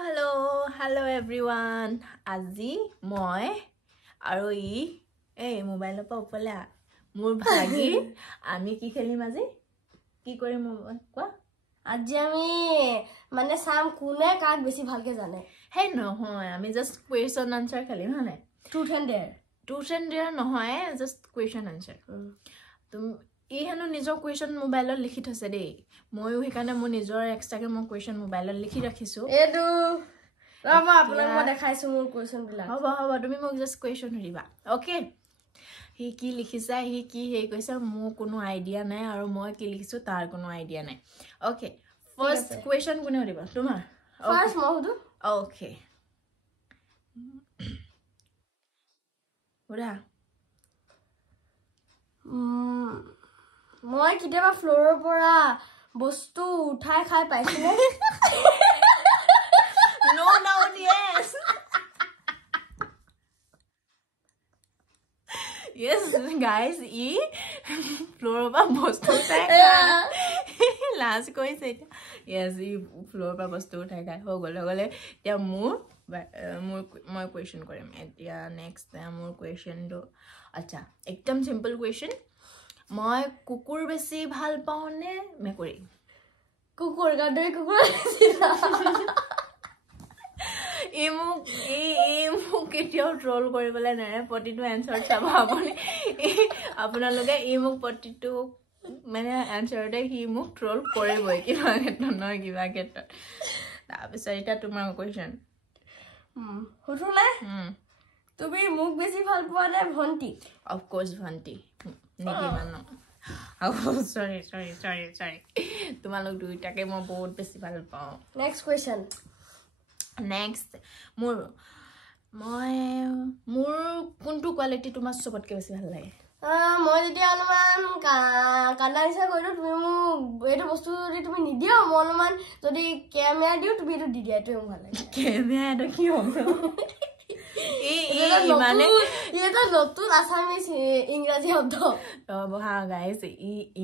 Hello everyone. Azi, moi, aro mobile pa upale mur bhagi, ami ki khelim aji? Ki korim kwa? Aji ami mane sam kune kak besi bhalke jane. Hey no hoy, ami just question answer khelim hane. Truth and dare. Truth and dare no hoy, just question answer. Tum hano nijor question mobile likhi those de. Moyo hekane mo nijor extra ke mo question mobile likhi rakhisu. Edu Rama apna mo dekhaisu mo question bila. Hoba tumi mo just question riba. Okay. He ki likhisa he ki he koisa mo kono idea nai aru moi ki likhisu tar kono idea nai. Okay. First question kone riba tumar. First mo hudu. Okay. Ura. Moi kiteba floor pora bostu uthai khai paisine. No, yes. Yes, guys, floor pa bostu uthai khai. Last koi se yes, floor pa bostu uthai khai. Ho gole ya more question korim. Yeah, next more question do. Acha, ekdam simple question. Moi kukur besi bhal pao ne mekuri. Kukur gadoi kukur besi. Emu ketio troll koribole nare potitu answer chaba apuni apunaloge emu potitu mane answer de hi mu troll koriboi kiba keton no kiba keton ta bisar eta tumar question hutule tumi muk besi bhal poa ne bhanti of course bhanti niki mano oh sorry tumalok duita ke mo bahut besi bhal pao. Next question. Next more kuntu quality to mas sobot ke besi bhal lage moi jodi anuman kanda isa koiru tumi mu eto bostu jodi tumi nidio moi anuman jodi camera diu tumi eto di dia to bhal lage camera to ki hobo mane eta notun assamese ingraji shobdo boha guys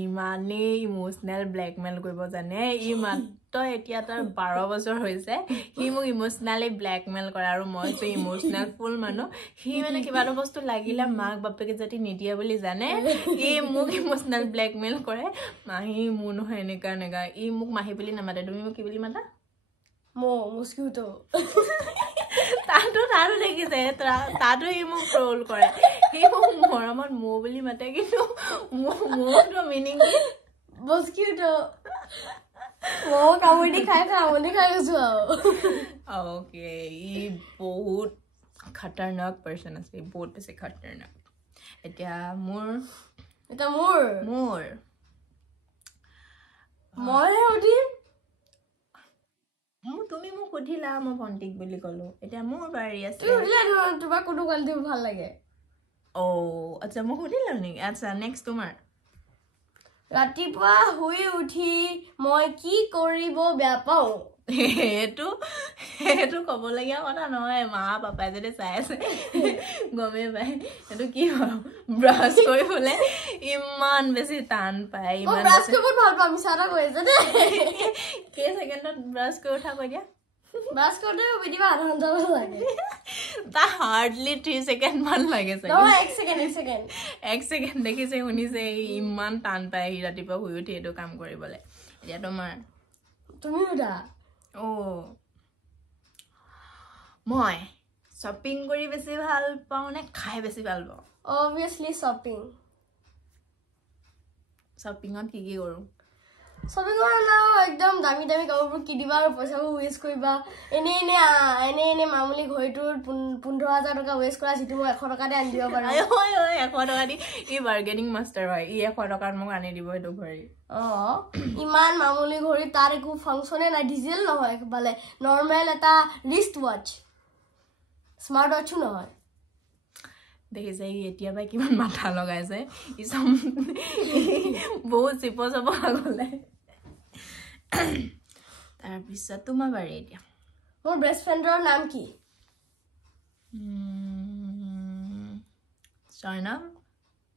imane emotional blackmail koribo jane matto etia tar 12 বছৰ হৈছে হি মোক emotionally blackmail কৰা আৰু মই তো emotional fool মানো হি মানে কিবা বস্তু লাগিলে মাক বাপেকে যদি নিদিয়া বুলি জানে ই মোক ইমোশনাল ব্ল্যাকমেইল কৰে মাহি মুনো হেনেকা নেগা ই মোক মাহি বুলি নামাতে তুমি মোক কি বুলি মাতা মস্কিউটো তাতো দেখিছে তাতো ই মোক ট্ৰোল কৰে হি মোক মৰমত মো বুলি মাতে কিন্তু মোটো মিনিং কি মস্কিউটো কামুৰি খাই গৈছো ওকে ই বহুত খতৰনাক পাৰসন আছে বহুত বেছি খতৰনাক এতিয়া মোৰ মই উঠিম তুমি মোক সুধিলা মই ভন্টিক বুলি কলো এতিয়া মোৰ বাৰী আছে তুমি সুধিলা তোমাৰ কোনটো কোৱালিটি ভাল লাগে আচ্ছা মোক সুধিলা নেকি আচ্ছা নেক্সট তোমাৰ ৰাতিপুৱা শুই উঠি মই কি কৰিব বেয়া পাও এটো কব লগিয়া কথা নহয় মা পাপাই যদি চাই আছে গমে পাই এটো কি হয় ব্ৰাশ কৰিবলে ইমান বেছি টান পায় ইমান ব্ৰাশ কৰিব ভাল পাম মিছাটা কৈ জানে কে সেকেন্ডত ব্ৰাশ কৰি উঠা কৈ দিয়া ব্ৰাশ করতে ভিডিও আধা ঘন্টা লাগে তা হার্ডলি 3 সেকেন্ড মান লাগে না 1 সেকেন্ড দেখিছে শুনিছে ইমান টান পায় ৰাতিপুৱা শুই উঠি এটো কাম কৰিবলে এতিয়া তুমি উঠা মই শপিং কৰি বেছি ভাল পাও নে খাই বেছি ভাল পাও obviously শপিংত কি কৰো শপিং না একদম দামি কাপোৰ কিনিবা আৰু পইচাবোৰ ওয়েস্ট কৰিবা এনে মামুলি ঘড়ীটোৰ 15000 টকা ওয়েস্ট কৰা যিটো মই 100 টকাতে আনি দিব পাৰো 100 টকা দি ই বাৰ্গেনিং মাষ্টাৰ হয় ই 100 টকাত মোক আনি দিব এটো ঘড়ী ইমান মামুলি ঘড়ী তাৰ একো ফাংচনে নাই ডিজেল নহয় বলে নরমাল এটা রিস্ট ওয়াচ স্মার্ট ওয়াচ নহয় দেখিছে এতিয়া বাই কিমান মাথা লগাইছে ই বহুত চিপস হ'ব গলে তাৰ পিছত তোমাৰ বাৰে এতিয়া মোৰ বেষ্ট ফ্ৰেণ্ডৰ নাম কি স্বৰ্ণম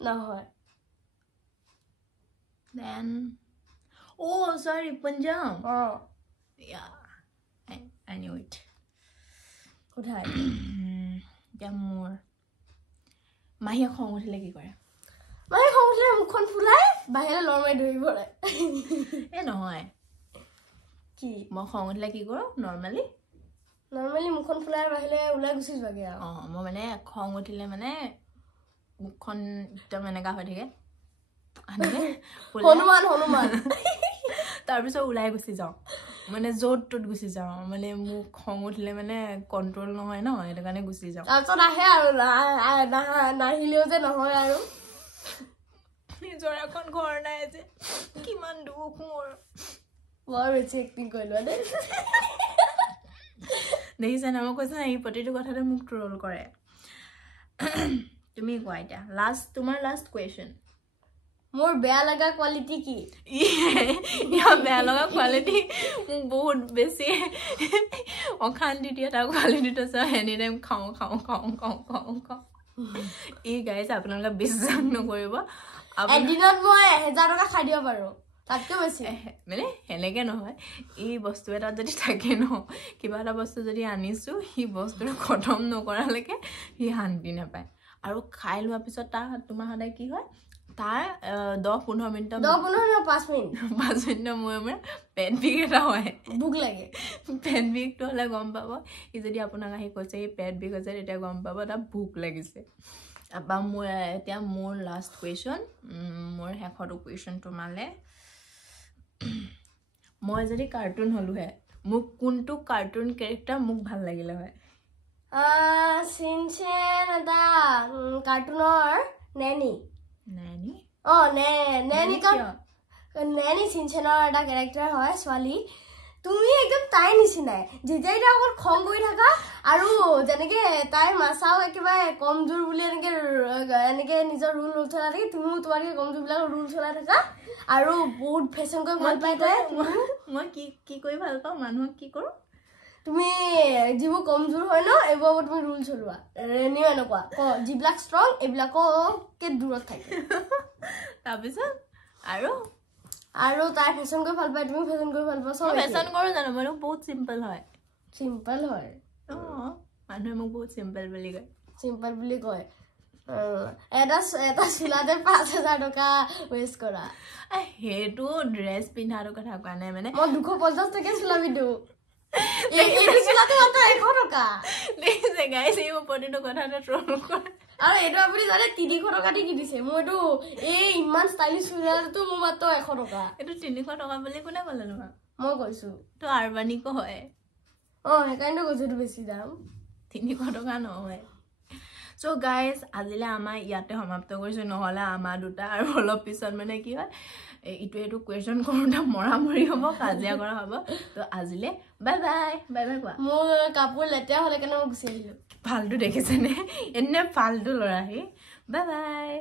নহয় then sorry Punjab yeah I knew it সোধা এতিয়া মোৰ মাহীয়ে খং উঠিলে কি কৰে মানে খং উঠিলে মুখখন ফুলাই বাহিৰলৈ লৰ মাৰি ধৰি পৰে এ নহয় কি মই খং উঠিলে কি কৰোঁ নৰ্মেলি মুখখন ফুলাই বাহিৰলৈ ওলাই গুচি যোৱাগে আৰু মই মানে খং উঠিলে মানে মুখখন একদম এনেকা হৈ থাকে হনুমান তাৰপিছত ওলাই গুচি যাওঁ মানে য'ত ত'ত গুচি যাওঁ মানে মোক খং উঠিলে মানে কণ্ট্ৰল নহয় ন সেইটো কাৰণে গুচি যাওঁ তাৰপিছত আহে আৰু নাহিলেও যে নহয় আৰু নিজৰ এখন ঘৰ নাই যে কিমান দুখ মোৰ বৰ বেছি এক্টিং কৰিলো দেই দেখিছা না মই কৈছো না এই প্ৰতিটো কথাতে মোক ট্ৰল কৰে তুমি কোৱা এতিয়া তোমাৰ লাষ্ট কুৱেশ্যন মোৰ বেয়া লগা কোৱালিটি কি বেয়া লগা কোৱালিটি মোক বহুত বেছি অশান্তি দিয়ে তাৰ কোৱালিটিটো আছে এনি টাইম খাওঁ এই গাইজ আপোনালোকে বিশ্বাস নকৰিব এদিনত মই 1000 টকা খাই দিব পাৰো তাতকৈ বেছি মানে সেনেকে নহয় এই বস্তু এটা যদি থাকে ন কিবা এটা বস্তু যদি আনিছো সি বস্তুটো খতম নকৰালৈকে সি শান্তি নাপায় আৰু খাই লোৱাৰ পিছত তোমাৰ সদায় কি হয় তাৰ 10-15 মিনিট 5 মিনিটৰ মূৰে পেট বিষ এটা হয় ভোক লাগে পেট বিষটো হ'লে গম পাব ই যদি আপোনাক আহি কৈছে এই পেট বিষ হৈছে তেতিয়া গম পাব তাৰ ভোক লাগিছে বা এতিয়া মোৰ লাষ্ট কুৱেশ্যন মোৰ শেষৰটো কুৱেশ্যন তোমালে মই যদি কাৰ্টুন হলোহে মোক কোনটো কাৰ্টুন কেৰেক্টাৰ মোক ভাল লাগিলে হয় চিনচেন এটা কাৰ্টুনৰ নেনি চিনচেনৰ এটা কেৰেক্টাৰ হয় ছোৱালী তুমি একদম তাই নিচিনাই যেতিয়াই তাই অকল খং কৰি থাকা আৰু যেনেকে তাইৰ মাছাও একেবাৰে কমজোৰ বুলি এনেকে নিজৰ ৰুল নচলাই থাকে তুমিও তোমাতকে কমজোৰবিলাক ৰুল চলাই থাকা আৰু বহুত ফেশ্বন কৰি ভাল পাই তাই মই কি কৰি ভাল পাওঁ মানুহক কি কৰোঁ তুমি যিবোৰ কমজোৰ হয় ন এইবোৰ তুমি ৰুল চলোৱা ৰেনিও এনেকুৱা যিবিলাক ষ্ট্ৰং এইবিলাককে দূৰত থাকে তাৰপিছত আৰু তাই ফেশ্বন কৰি ভাল পায় তুমি ফেশ্বন কৰি ভাল পোৱা চব ফেশ্বন কৰোঁ জানো মই বহুত চিম্পল হয় মানুহে মোক বহুত চিম্পল বুলি কয় এটা চোলাতে 5000 টকা ৱেষ্ট কৰা সেইটো ড্ৰেছ পিন্ধাৰ কথা কোৱা নাই মানে মই 250 টকা চোলা পিন্ধো এইটো চোলাতে মাত্ৰ 100 টকা দেখিছে গাইছ এই প্ৰতিটো কথাতে ট্ৰল কৰে আৰু এইটো আপুনি জানে 300 টকা দি কিনিছে মইতো এই ইমান ষ্টাইলিছ চোলাটো মোৰ মাত্ৰ 100 টকা এইটো 300 টকা বুলি কোনে ক'লে নহয় মই কৈছো তো আৰবানিকো হয় সেইকাৰণে কৈছো এইটো বেছি দাম 300 টকা নহয় So guys, আজিলে আমাৰ ইয়াতে সমাপ্ত কৰিছো নহলে আমাৰ দুটা আৰু অলপ পিছত মানে কি হয় ইটো কোৱেশ্যন কৰোঁতে মৰামৰি হ'ব কাজিয়া কৰা হ'ব তো আজিলে বাই বাই কোৱা মোৰ কাপোৰ লেতেৰা হ'লে কেনে মই গুচি আহিলো ফালতু দেখিছেনে এনে ফালতু লৰাহি বাই